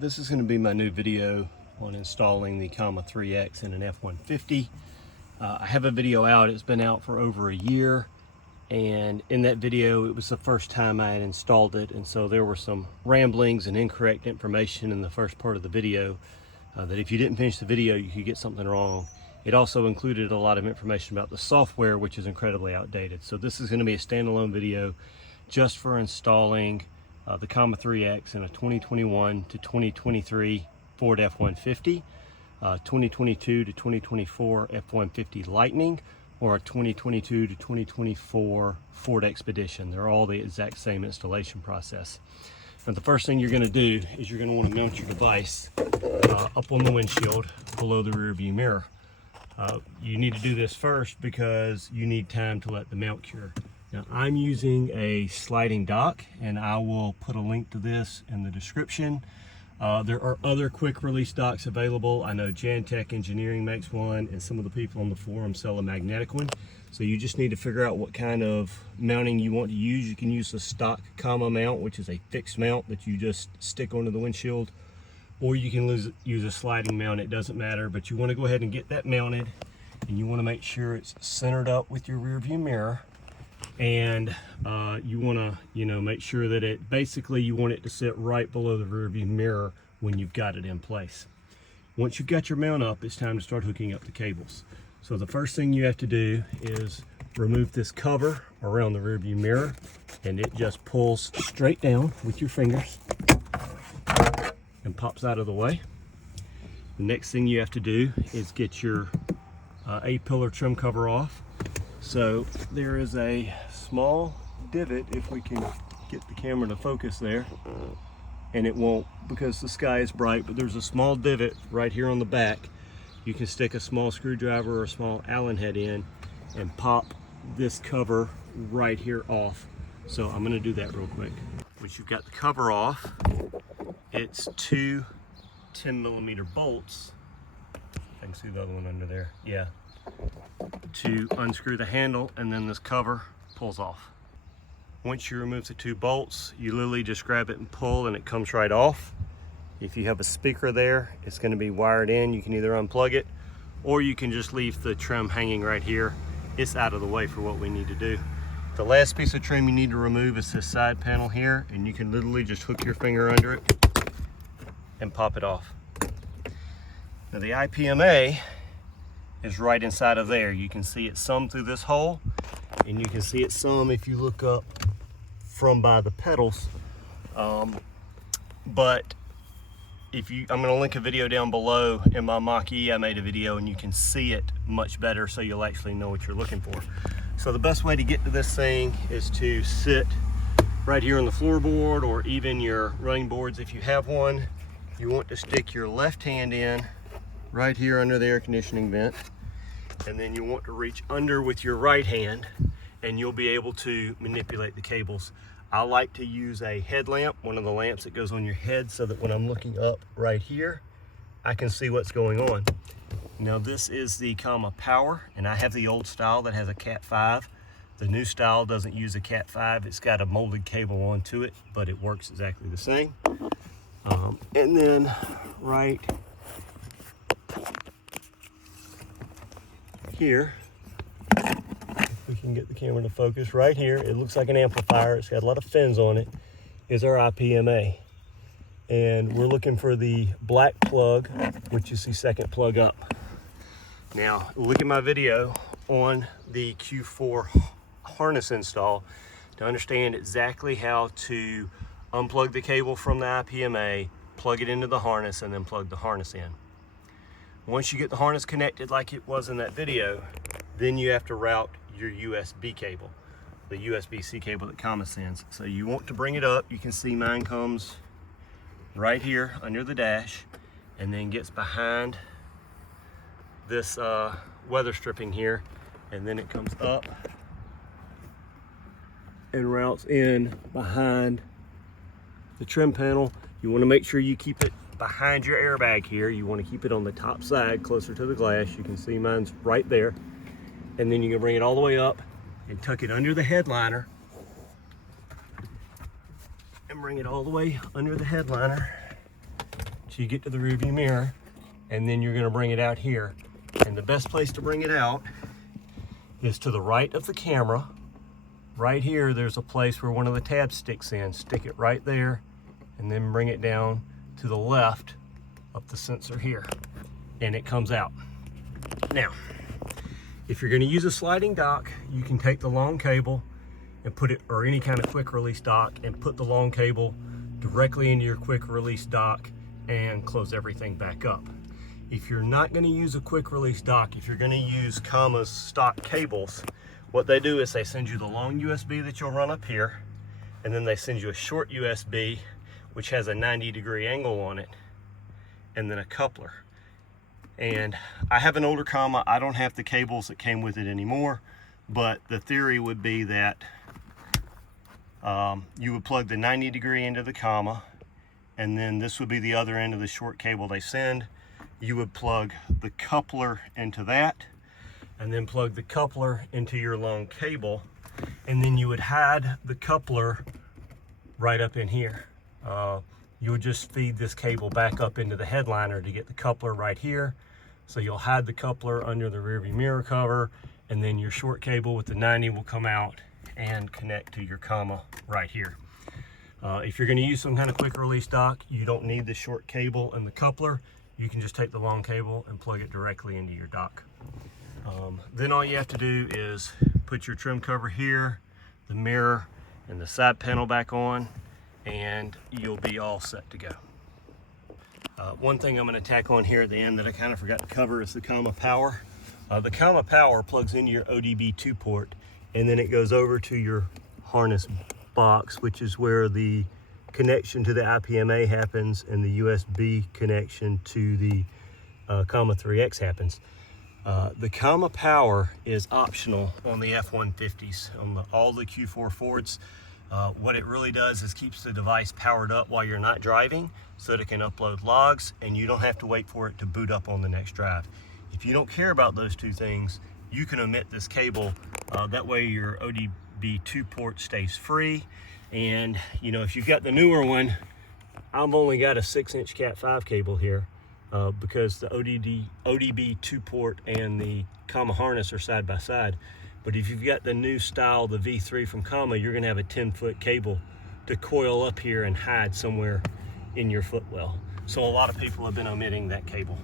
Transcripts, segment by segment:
This is going to be my new video on installing the Comma3X in an F150. I have a video out. It's been out for over a year, and in that video it was the first time I had installed it, and so there were some ramblings and incorrect information in the first part of the video that if you didn't finish the video you could get something wrong. It also included a lot of information about the software, which is incredibly outdated. So this is going to be a standalone video just for installing the Comma3X in a 2021 to 2023 Ford F150, 2022 to 2024 F150 Lightning, or a 2022 to 2024 Ford Expedition. They're all the exact same installation process. Now, the first thing you're going to do is you're going to want to mount your device up on the windshield below the rear view mirror. You need to do this first because you need time to let the mount cure. Now, I'm using a sliding dock, and I will put a link to this in the description. There are other quick release docks available. I know Jantech Engineering makes one, and some of the people on the forum sell a magnetic one. So you just need to figure out what kind of mounting you want to use. You can use the stock Comma mount, which is a fixed mount that you just stick onto the windshield, or you can use a sliding mount. It doesn't matter, but you want to go ahead and get that mounted, and you want to make sure it's centered up with your rear view mirror. And you want to, make sure that you want it to sit right below the rear view mirror when you've got it in place. Once you've got your mount up, it's time to start hooking up the cables. So the first thing you have to do is remove this cover around the rear view mirror, and it just pulls straight down with your fingers and pops out of the way. The next thing you have to do is get your A-pillar trim cover off. So there is a small divot, if we can get the camera to focus there, and it won't because the sky is bright, but there's a small divot right here on the back. You can stick a small screwdriver or a small Allen head in and pop this cover right here off. So I'm going to do that real quick. Once you've got the cover off, it's two 10mm bolts. I can see the other one under there. Yeah. To unscrew the handle, and then this cover pulls off. Once you remove the two bolts, you literally just grab it and pull, and it comes right off. If you have a speaker there, it's going to be wired in. You can either unplug it, or you can just leave the trim hanging right here. It's out of the way for what we need to do. The last piece of trim you need to remove is this side panel here, and you can literally just hook your finger under it and pop it off. Now, the IPMA is right inside of there. You can see it some through this hole, and you can see it some if you look up from by the pedals. But I'm going to link a video down below. In my Mach-E, I made a video, and you can see it much better, so you'll actually know what you're looking for. So the best way to get to this thing is to sit right here on the floorboard, or even your running boards if you have one. You want to stick your left hand in right here under the air conditioning vent, and then you want to reach under with your right hand, and you'll be able to manipulate the cables. I like to use a headlamp, one of the lamps that goes on your head, so that when I'm looking up right here, I can see what's going on. Now, this is the Comma Power, and I have the old style that has a Cat 5. The new style doesn't use a Cat 5. It's got a molded cable onto it, but it works exactly the same. And then right here, if we can get the camera to focus, right here, it looks like an amplifier. It's got a lot of fins on it, is our IPMA. And we're looking for the black plug, which is the second plug up. Now, look at my video on the Q4 harness install to understand exactly how to unplug the cable from the IPMA, plug it into the harness, and then plug the harness in. Once you get the harness connected like it was in that video, then you have to route your USB cable, the USB-C cable that Comma sends. So you want to bring it up. You can see mine comes right here under the dash, and then gets behind this weather stripping here, and then it comes up and routes in behind the trim panel. You want to make sure you keep it behind your airbag here. You want to keep it on the top side closer to the glass. You can see mine's right there. And then you can bring it all the way up and tuck it under the headliner and bring it all the way under the headliner till you get to the rearview mirror, and then you're going to bring it out here. And the best place to bring it out is to the right of the camera. Right here, there's a place where one of the tabs sticks in. Stick it right there, and then bring it down to the left of the sensor here, and it comes out. Now, if you're going to use a sliding dock, you can take the long cable and put it, or any kind of quick release dock, and put the long cable directly into your quick release dock and close everything back up. If you're not going to use a quick release dock, if you're going to use Comma's stock cables, what they do is they send you the long USB that you'll run up here, and then they send you a short USB which has a 90-degree angle on it, and then a coupler. And I have an older Comma. I don't have the cables that came with it anymore, but the theory would be that you would plug the 90-degree into the Comma, and then this would be the other end of the short cable they send. You would plug the coupler into that, and then plug the coupler into your long cable, and then you would hide the coupler right up in here. You would just feed this cable back up into the headliner to get the coupler right here. So you'll hide the coupler under the rearview mirror cover, and then your short cable with the 90 will come out and connect to your Comma right here. If you're going to use some kind of quick release dock, you don't need the short cable and the coupler. You can just take the long cable and plug it directly into your dock. Then all you have to do is put your trim cover here, the mirror, and the side panel back on, and you'll be all set to go. One thing I'm going to tack on here at the end that I kind of forgot to cover is the Comma Power. The Comma Power plugs into your ODB2 port, and then it goes over to your harness box, which is where the connection to the IPMA happens and the USB connection to the Comma3X happens. The Comma Power is optional on the F150s, on all the Q4 Fords. What it really does is keeps the device powered up while you're not driving, so that it can upload logs and you don't have to wait for it to boot up on the next drive. If you don't care about those two things, you can omit this cable. That way your ODB2 port stays free. And you know, if you've got the newer one, I've only got a 6-inch Cat5 cable here because the ODB2 port and the Comma harness are side by side. But if you've got the new style, the V3 from Comma, you're going to have a 10-foot cable to coil up here and hide somewhere in your footwell. So a lot of people have been omitting that cable,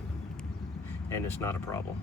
and it's not a problem.